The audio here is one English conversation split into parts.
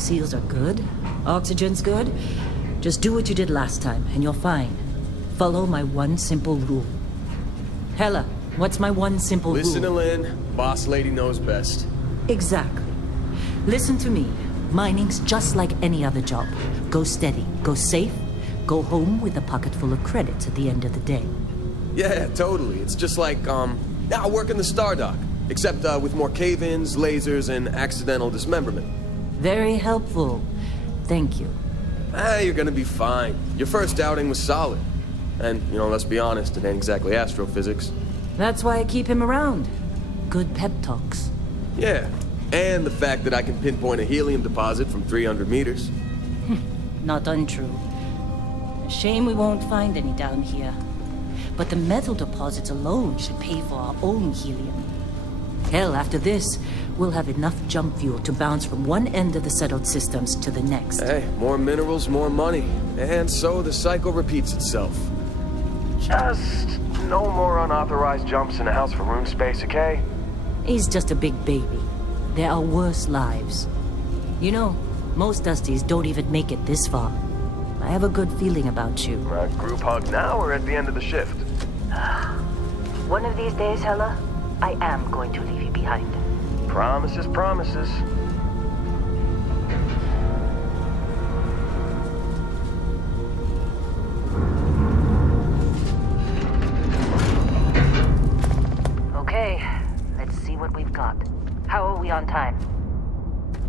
Seals are good. Oxygen's good. Just do what you did last time, and you're fine. Follow my one simple rule. Hella, what's my one simple rule? Listen to Lynn. Boss lady knows best. Exactly. Listen to me. Mining's just like any other job. Go steady, go safe, go home with a pocket full of credits at the end of the day. Yeah, totally. It's just like, now work in the Star Dock. Except, with more cave-ins, lasers, and accidental dismemberment. Very helpful. Thank you. You're gonna be fine. Your first outing was solid. And, let's be honest, it ain't exactly astrophysics. That's why I keep him around. Good pep talks. Yeah, and the fact that I can pinpoint a helium deposit from 300 meters. Not untrue. Shame we won't find any down here. But the metal deposits alone should pay for our own helium. Hell, after this, we'll have enough jump fuel to bounce from one end of the settled systems to the next. Hey, more minerals, more money. And so the cycle repeats itself. Just no more unauthorized jumps in the house for room space, okay? He's just a big baby. There are worse lives. You know, most Dusties don't even make it this far. I have a good feeling about you. Group hug now or at the end of the shift? One of these days, Hella, I am going to leave you behind. Promises, promises. Okay, let's see what we've got. How are we on time?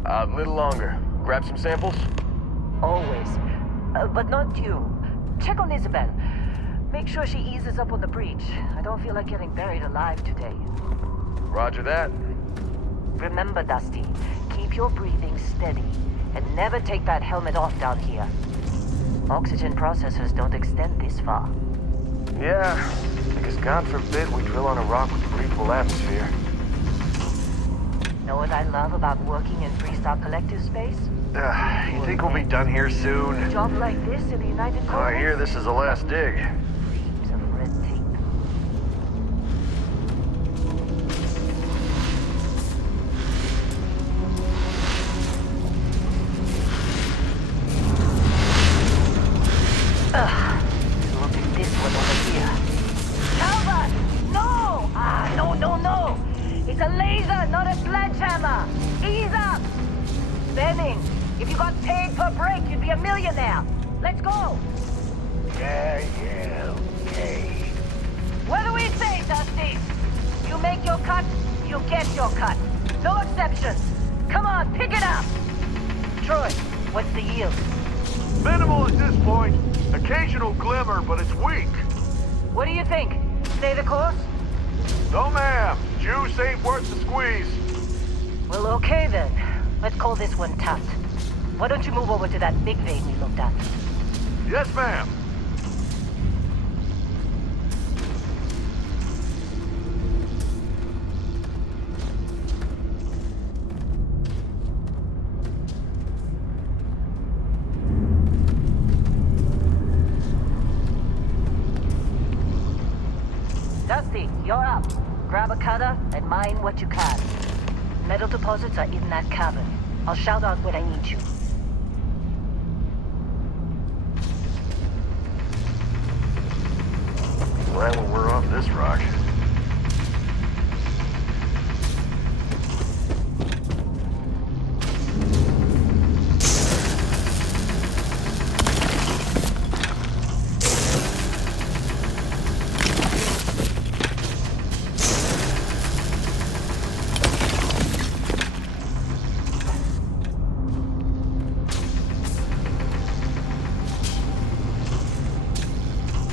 A little longer. Grab some samples? Always. But not you. Check on Isabel. Make sure she eases up on the breach. I don't feel like getting buried alive today. Roger that. Remember, Dusty, keep your breathing steady. And never take that helmet off down here. Oxygen processors don't extend this far. Yeah, because God forbid we drill on a rock with a breathable atmosphere. Know what I love about working in Freestar Collective space? You think we'll be done here soon? A job like this in the United States? I hear this is the last dig. Reams of red tape. Look at this one over here. Calvert! No! No. It's a laser, not a sledgehammer. Ease up! Benning, if you got paid per break, you'd be a millionaire. Let's go! Yeah, okay. What do we say, Dusty? You make your cut, you get your cut. No exceptions. Come on, pick it up! Troy, what's the yield? Minimal at this point. Occasional glimmer, but it's weak. What do you think? Stay the course? No, ma'am. Juice ain't worth the squeeze. Well, okay then. Let's call this one tapped. Why don't you move over to that big vein we looked at? Yes, ma'am. Dusty, you're up. Grab a cutter and mine what you can. Metal deposits are in that cabin. I'll shout out when I need you. Glad when we're off this rock.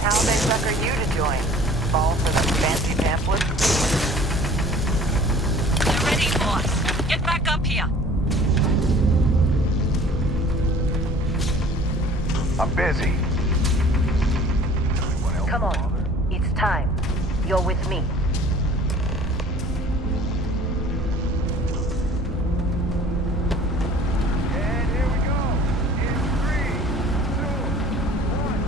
How big luck are you to join? Fall for the fancy pamphlet? You're ready, boss. Get back up here. I'm busy. Come on. It's time. You're with me. And here we go. In 3, 2, 1.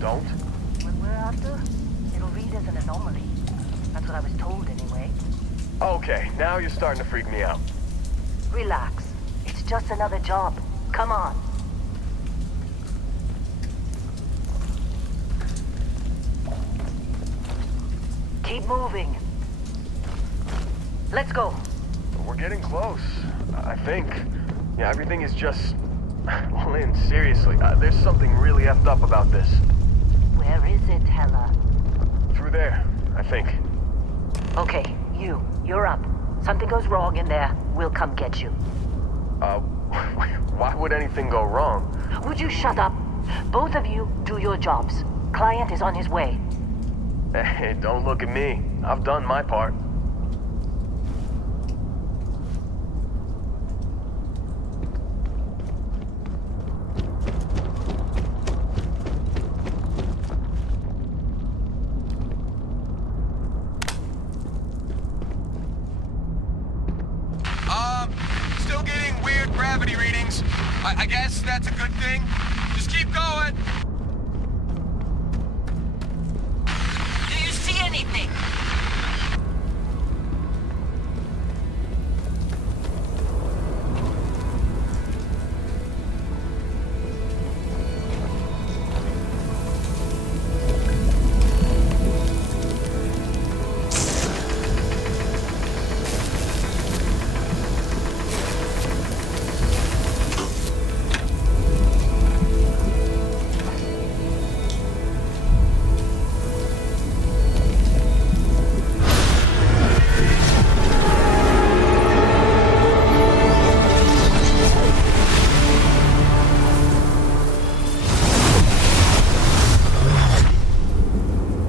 Don't? What we're after, it'll read as an anomaly. That's what I was told anyway. Okay, now you're starting to freak me out. Relax. It's just another job. Come on. Keep moving. Let's go. We're getting close, I think. Yeah, everything is just... Well, Lynn, seriously, there's something really effed up about this. Where is it, Hella? Through there, I think. Okay, you're up. Something goes wrong in there, we'll come get you. Why would anything go wrong? Would you shut up? Both of you do your jobs. Client is on his way. Hey, don't look at me. I've done my part. Still getting weird gravity readings. I guess that's a good thing. Just keep going. Do you see anything?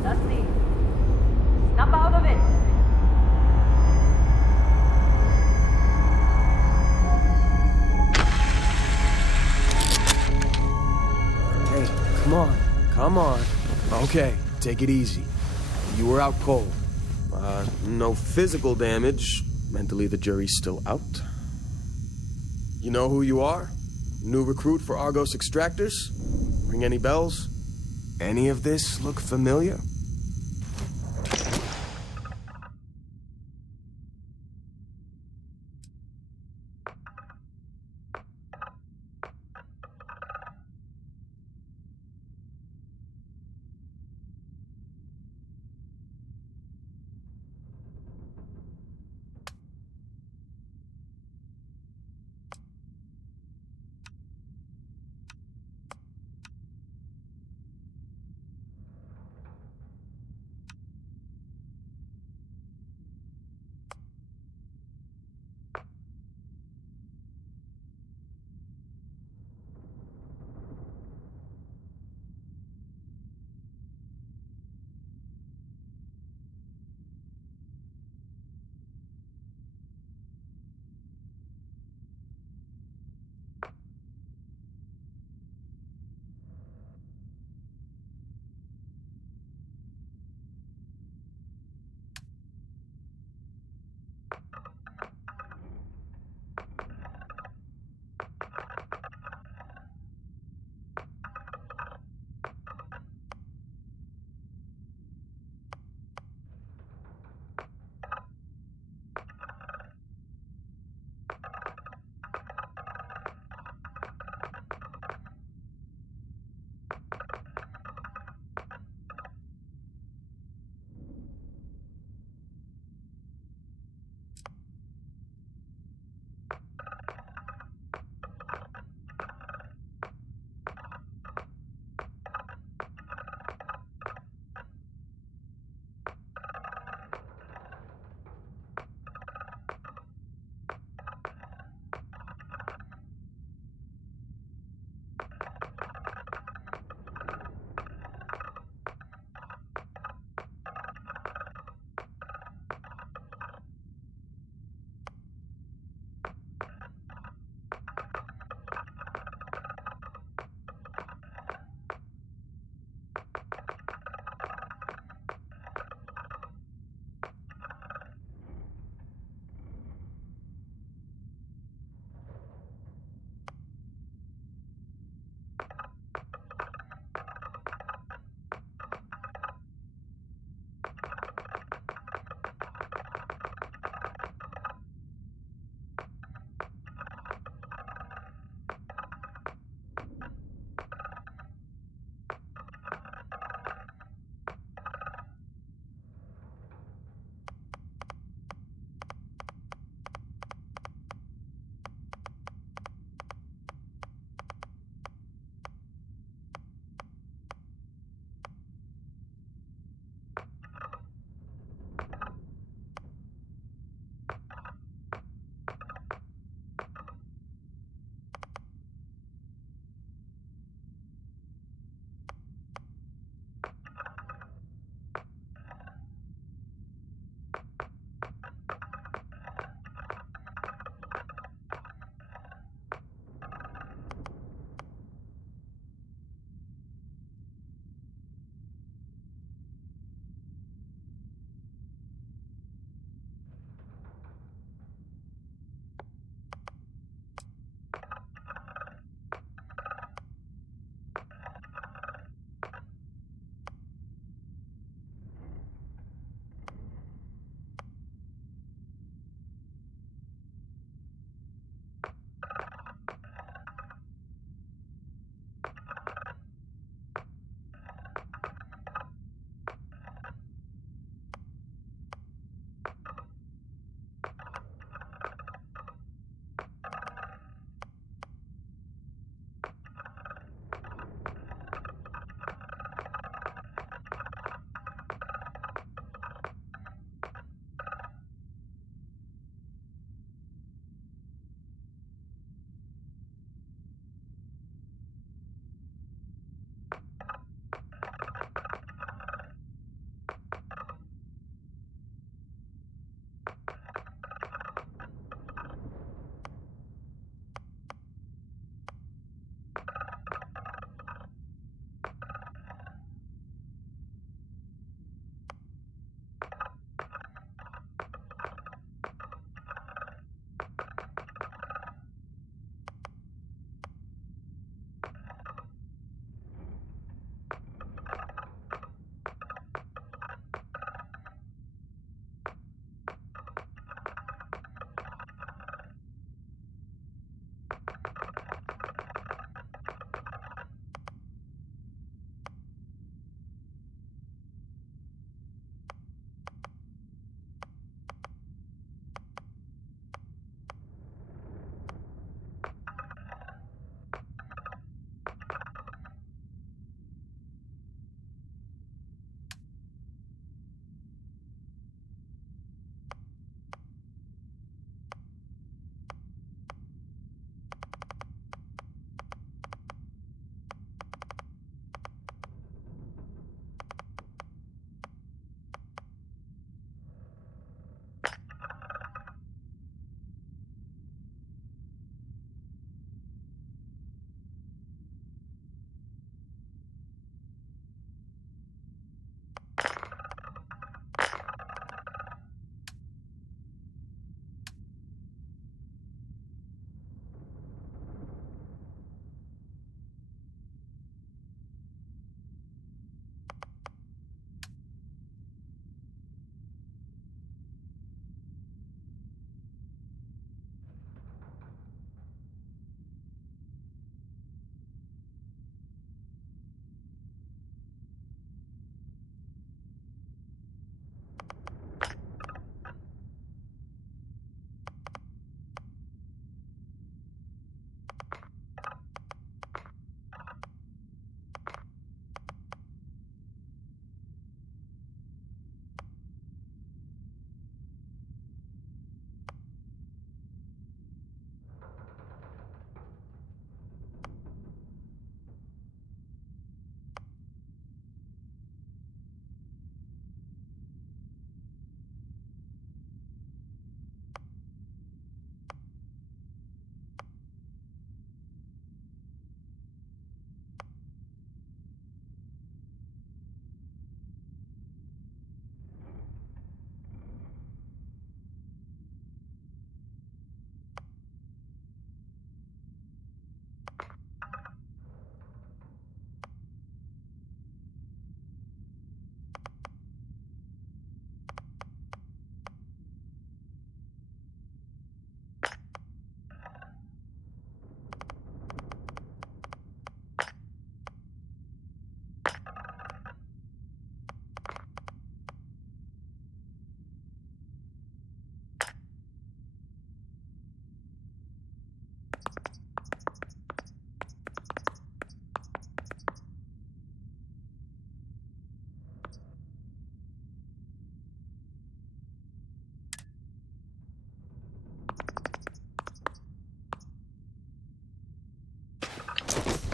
Dusty, snap out of it. Hey, come on. Come on. Okay, take it easy. You were out cold. No physical damage. Mentally, the jury's still out. You know who you are? New recruit for Argos Extractors? Ring any bells? Any of this look familiar?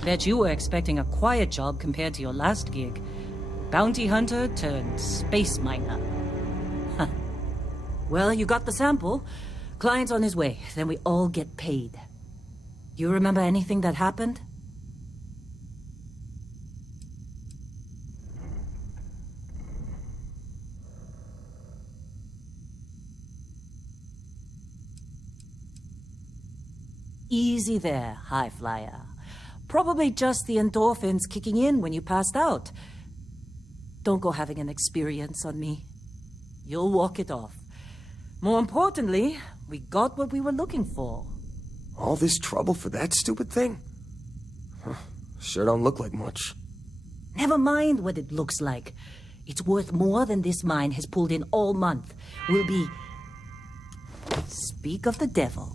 Bet you were expecting a quiet job compared to your last gig. Bounty hunter turned space miner. Huh. Well, you got the sample. Client's on his way, then we all get paid. You remember anything that happened? Easy there, high flyer. Probably just the endorphins kicking in when you passed out. Don't go having an experience on me. You'll walk it off. More importantly, we got what we were looking for. All this trouble for that stupid thing? Huh. Sure don't look like much. Never mind what it looks like. It's worth more than this mine has pulled in all month. We'll be... Speak of the devil.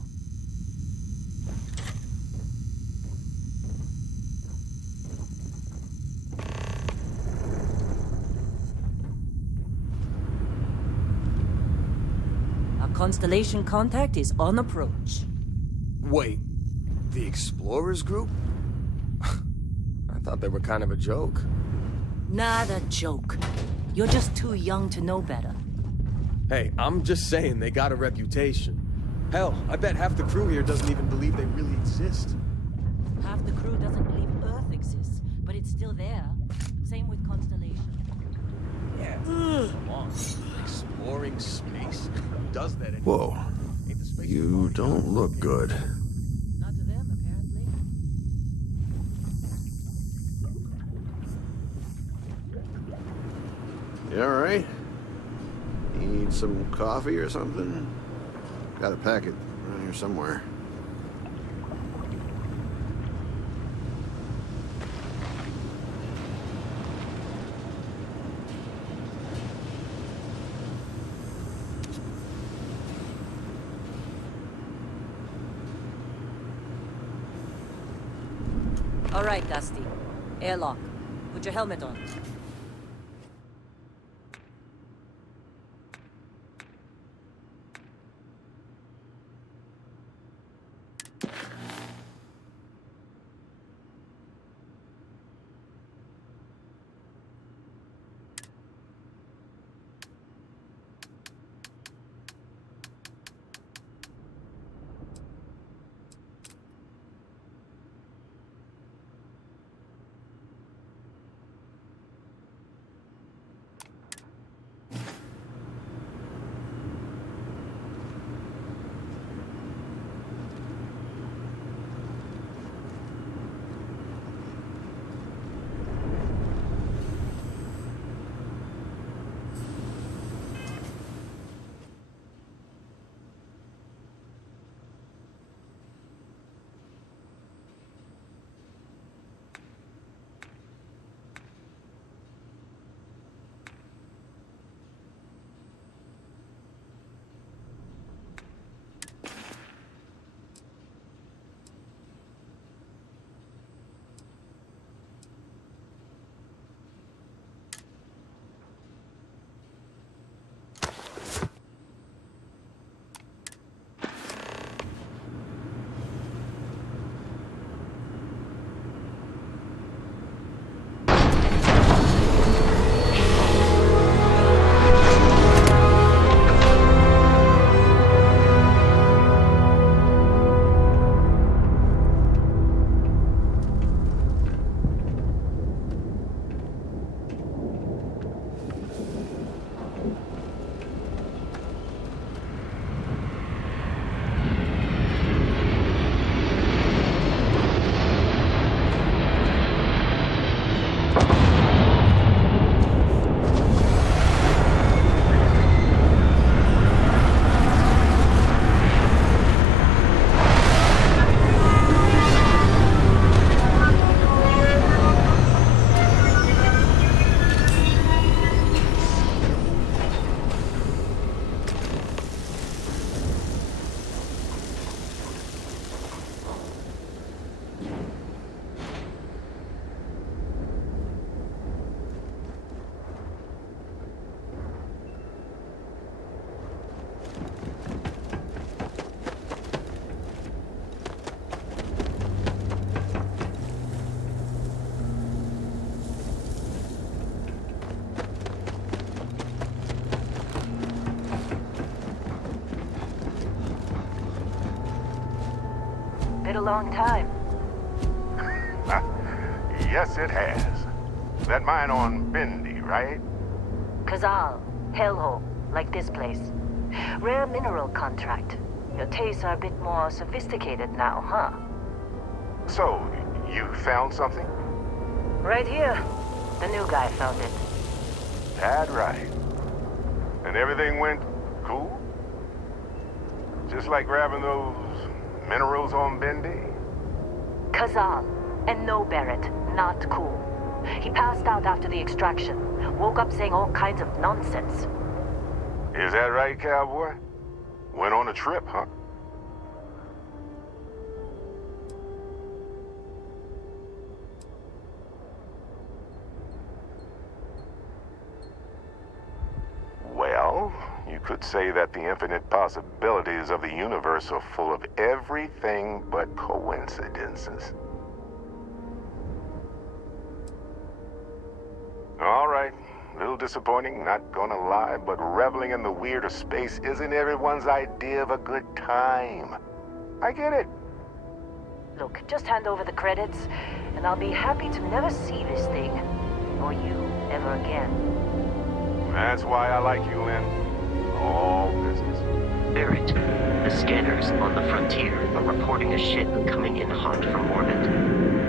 Constellation contact is on approach. Wait, the Explorers group? I thought they were kind of a joke. Not a joke. You're just too young to know better. Hey, I'm just saying they got a reputation. Hell, I bet half the crew here doesn't even believe they really exist. Half the crew doesn't believe Earth exists, but it's still there. Same with Constellation. Yeah, come on. Exploring space? Who does that anymore? Whoa. You don't look good. Not to them, apparently. You alright? Need some coffee or something? Got a packet around here somewhere. All right, Dusty. Airlock. Put your helmet on. a long time. Yes, it has. That mine on Bendy, right? Kazal, hellhole, like this place. Rare mineral contract. Your tastes are a bit more sophisticated now, huh? So, you found something? Right here. The new guy found it. That right. And everything went cool? Just like grabbing those minerals on Bendy? Kazal. And no, Barrett. Not cool. He passed out after the extraction. Woke up saying all kinds of nonsense. Is that right, cowboy? Went on a trip, huh? Well, you could say that the infinite possibilities of the universe are full of everything but coincidences. All right. A little disappointing, not gonna lie, but reveling in the weird of space isn't everyone's idea of a good time. I get it. Look, just hand over the credits, and I'll be happy to never see this thing, or you, ever again. That's why I like you, Lynn. All business. Barrett, the scanners on the frontier are reporting a ship coming in hot from orbit.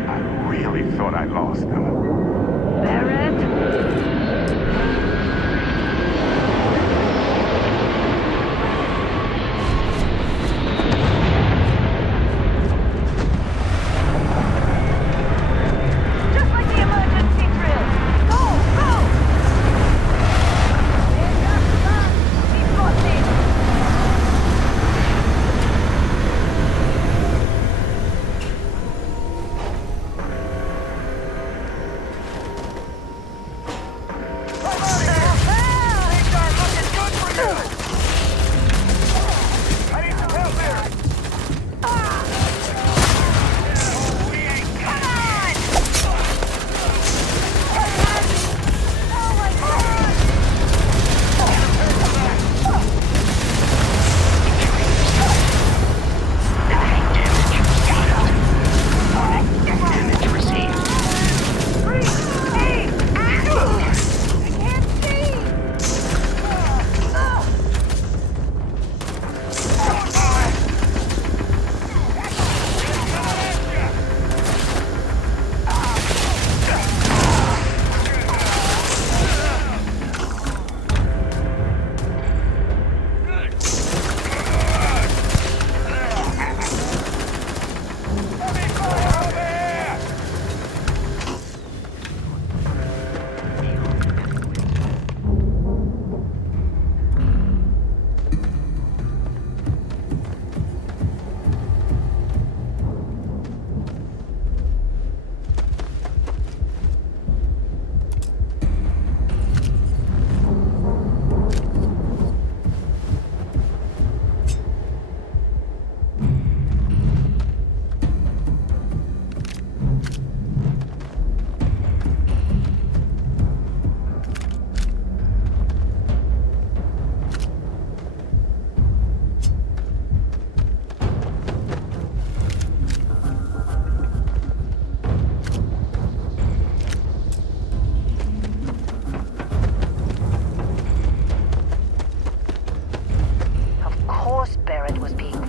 I really thought I lost them. Barrett?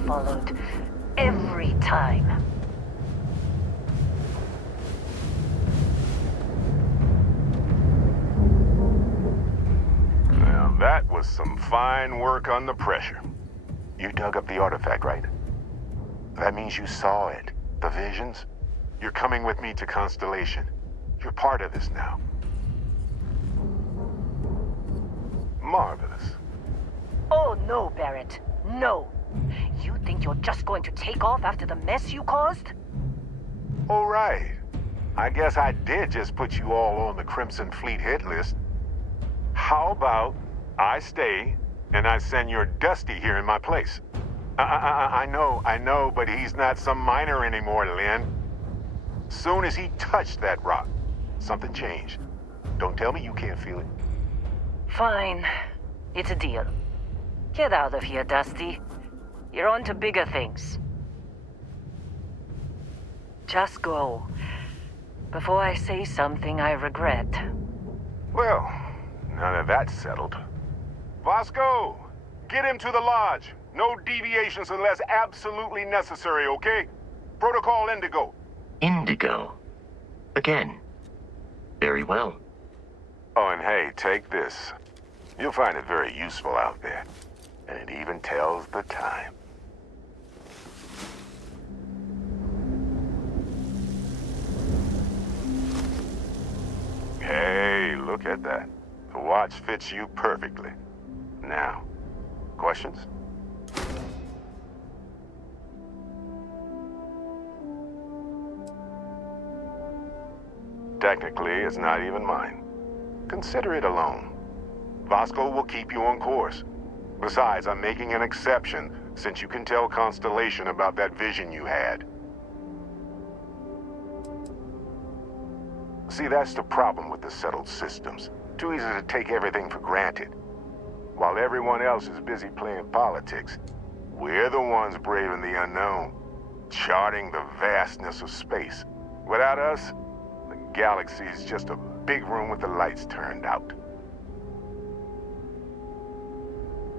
Followed every time. Now that was some fine work under pressure. You dug up the artifact, right? That means you saw it. The visions? You're coming with me to Constellation. You're part of this now. Marvelous. Oh no, Barrett. No. You think you're just going to take off after the mess you caused? All right. I guess I did just put you all on the Crimson Fleet hit list. How about I stay and I send your Dusty here in my place? I know, but he's not some miner anymore, Lynn. Soon as he touched that rock, something changed. Don't tell me you can't feel it. Fine. It's a deal. Get out of here, Dusty. You're on to bigger things. Just go. Before I say something I regret. Well, now that that's settled. Vasco, get him to the lodge. No deviations unless absolutely necessary, okay? Protocol Indigo. Indigo. Again. Very well. Oh, and hey, take this. You'll find it very useful out there. And it even tells the time. Hey, look at that. The watch fits you perfectly. Now, questions? Technically, it's not even mine. Consider it a loan. Vasco will keep you on course. Besides, I'm making an exception since you can tell Constellation about that vision you had. See, that's the problem with the settled systems. Too easy to take everything for granted. While everyone else is busy playing politics, we're the ones braving the unknown, charting the vastness of space. Without us, the galaxy is just a big room with the lights turned out.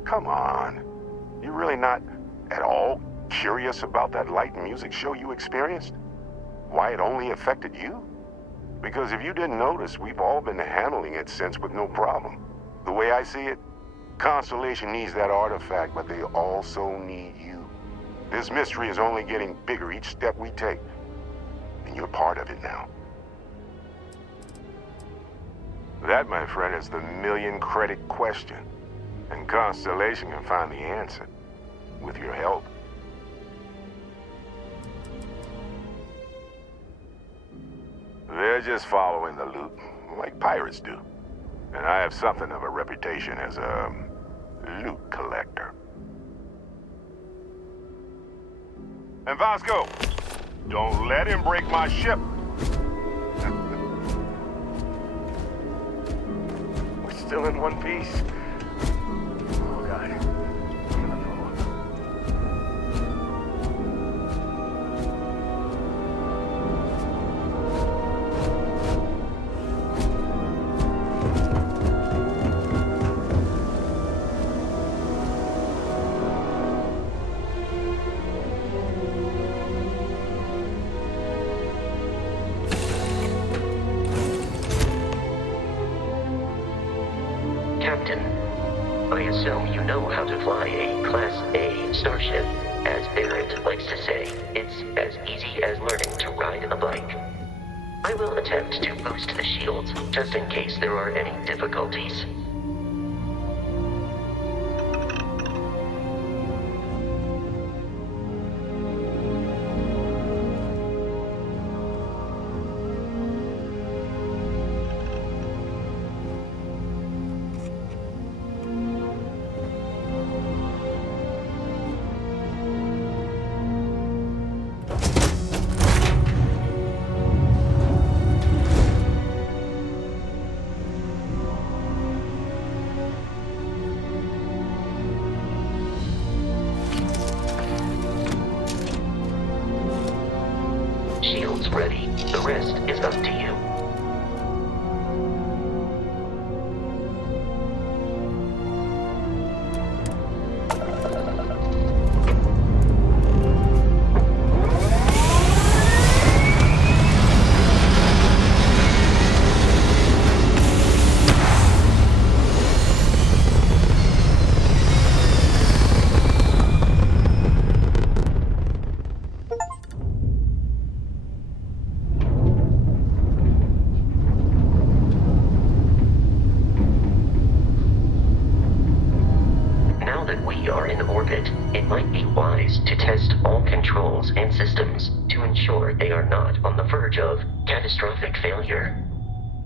Come on. You really not at all curious about that light and music show you experienced? Why it only affected you? Because if you didn't notice, we've all been handling it since with no problem. The way I see it, Constellation needs that artifact, but they also need you. This mystery is only getting bigger each step we take, and you're part of it now. That, my friend, is the million-credit question, and Constellation can find the answer, with your help. They're just following the loot, like pirates do. And I have something of a reputation as a loot collector. And Vasco, don't let him break my ship. We're still in one piece. Oh, God. I'm gonna throw up. Captain, I assume you know how to fly a Class A starship. As Barrett likes to say, it's as easy as learning to ride a bike. I will attempt to boost the shields, just in case there are any difficulties. Shields ready. The rest is up to you. Now that we are in orbit, it might be wise to test all controls and systems to ensure they are not on the verge of catastrophic failure.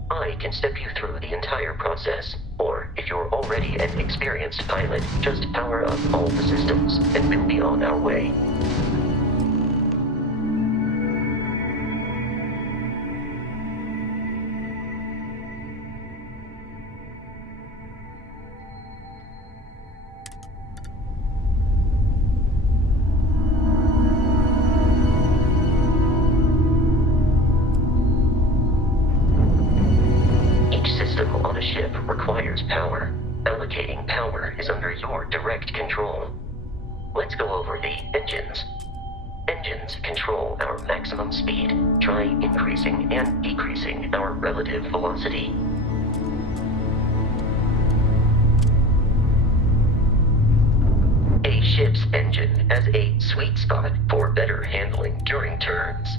I can step you through the entire process, or if you're already an experienced pilot, just power up all the systems and we'll be on our way. ship requires power. Allocating power is under your direct control. Let's go over the engines. Engines control our maximum speed. Try increasing and decreasing our relative velocity. A ship's engine has a sweet spot for better handling during turns.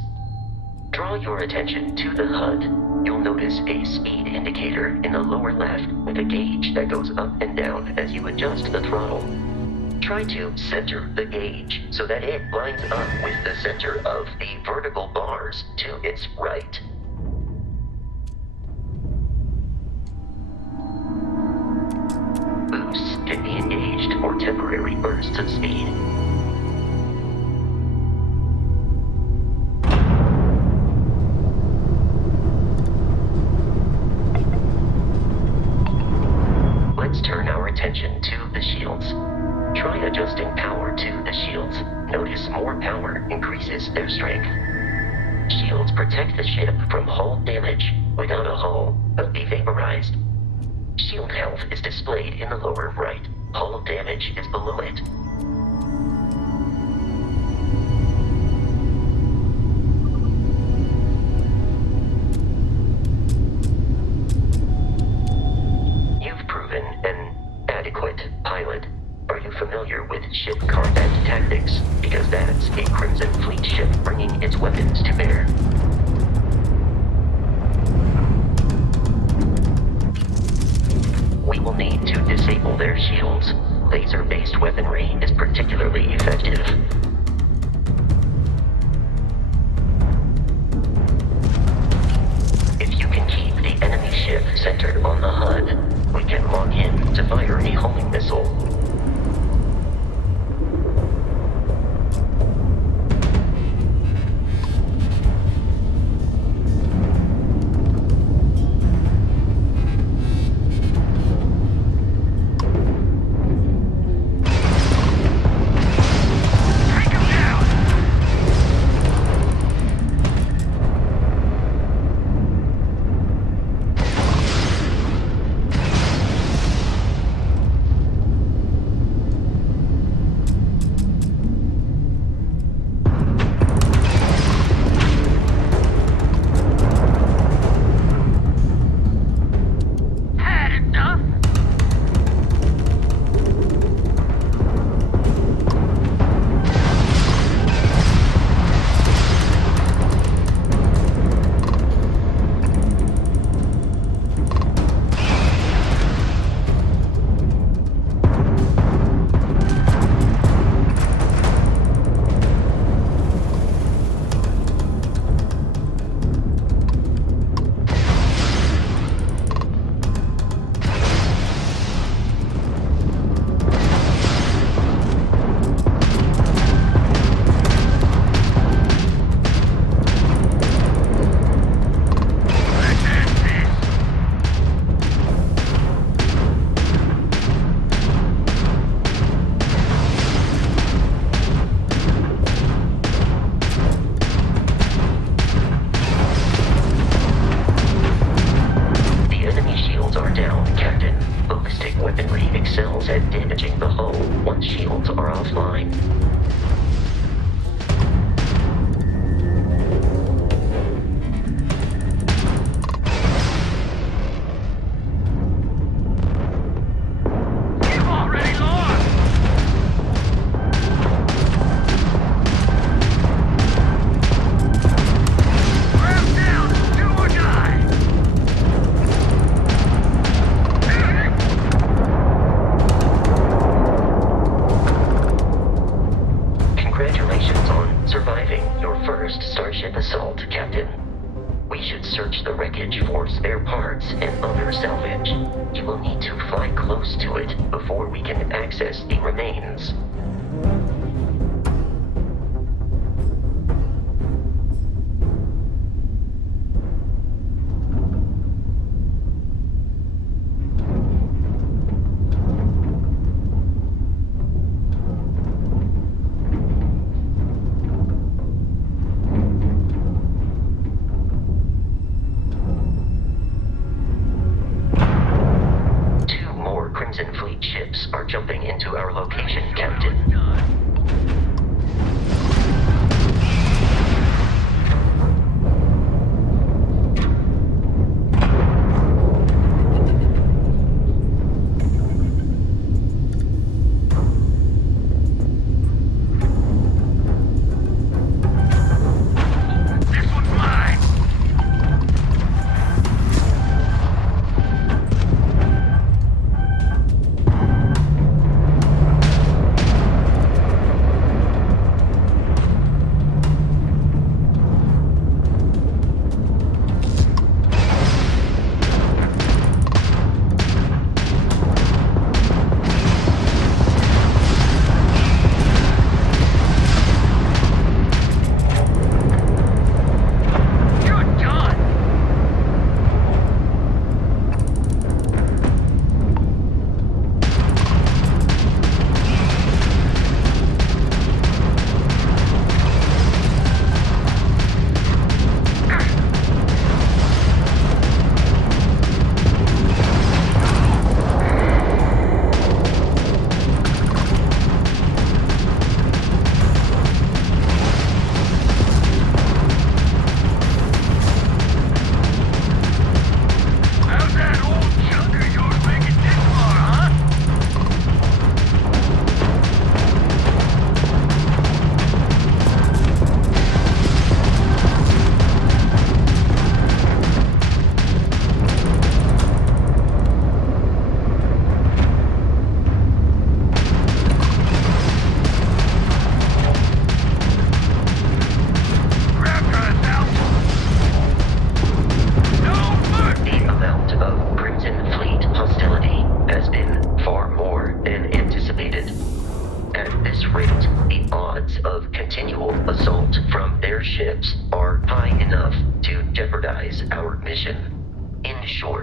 Draw your attention to the HUD. You'll notice a speed indicator in the lower left with a gauge that goes up and down as you adjust the throttle. Try to center the gauge so that it lines up with the center of the vertical bars to its right. Boosts can be engaged for temporary bursts of speed. Let's turn our attention to the shields. Try adjusting power to the shields. Notice more power increases their strength. Shields protect the ship from hull damage. Without a hull, they'll be vaporized. Shield health is displayed in the lower right. Hull damage is below it. You've proven an adequate pilot. Are you familiar with ship combat tactics? Because that's a Crimson Fleet ship bringing its weapons to bear. We will need to disable their shields. Laser-based weaponry is particularly effective. If you can keep the enemy ship centered on the HUD, we can lock in to fire a homing missile.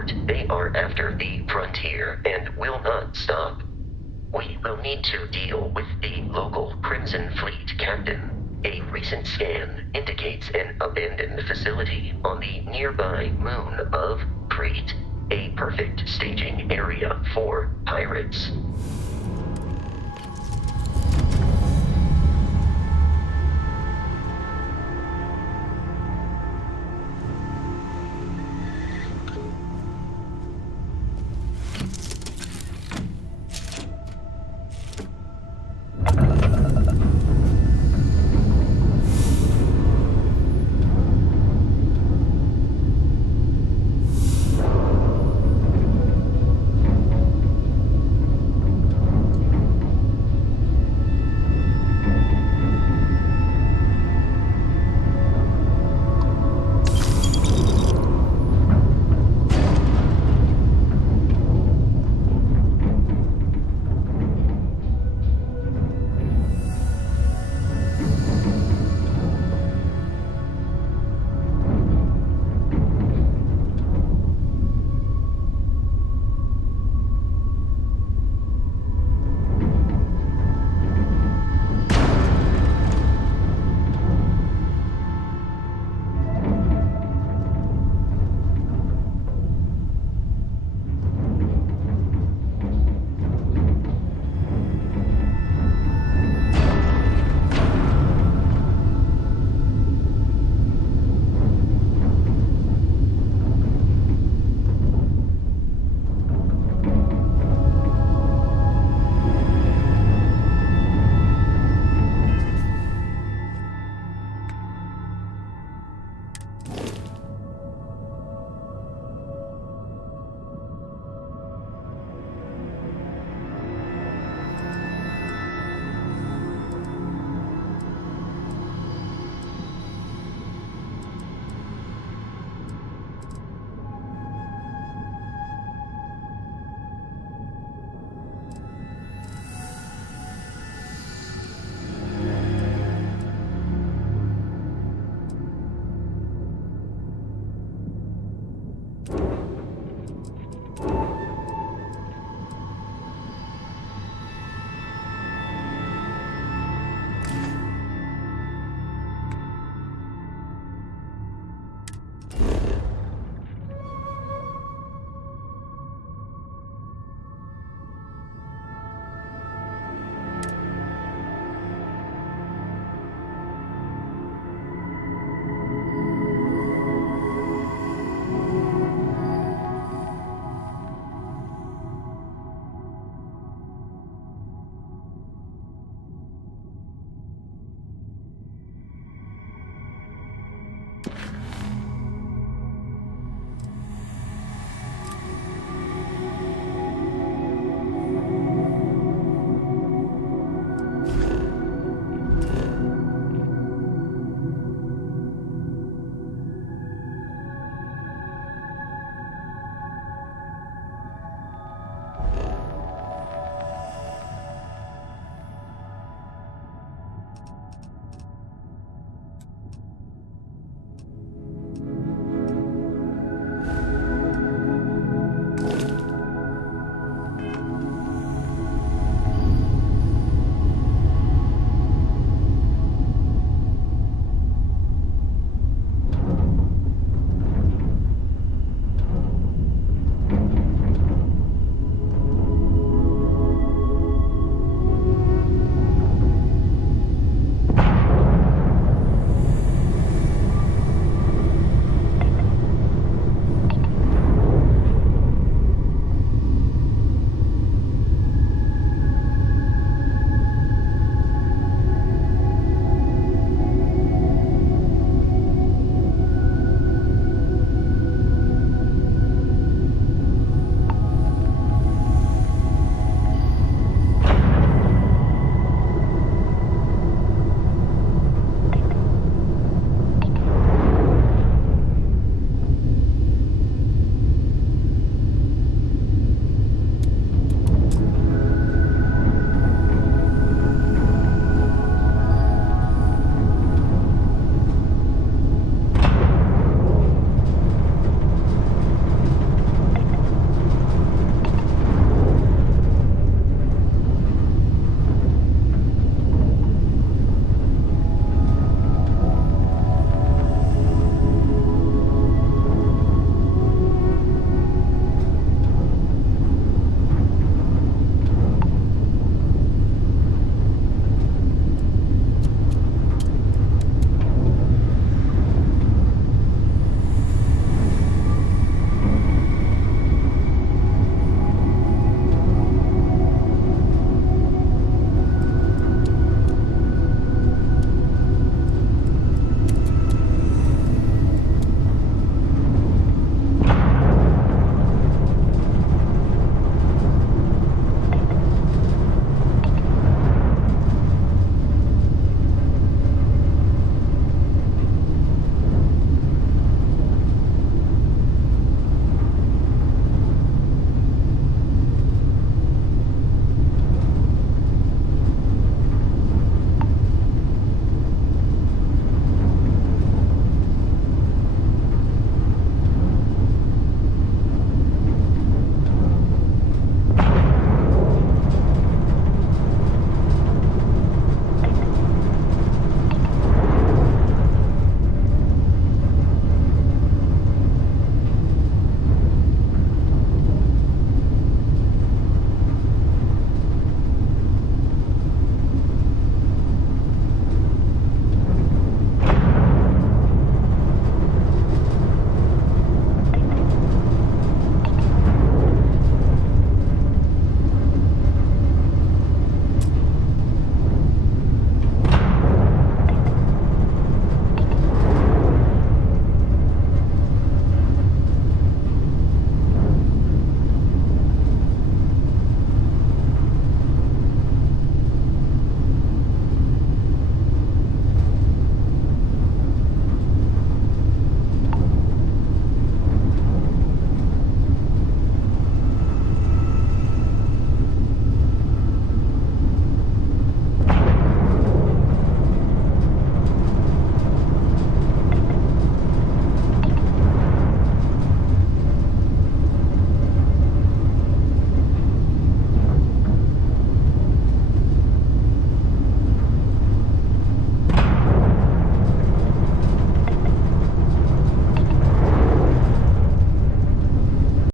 short, they are after the frontier and will not stop. We will need to deal with the local Crimson Fleet captain. A recent scan indicates an abandoned facility on the nearby moon of Crete, a perfect staging area for pirates.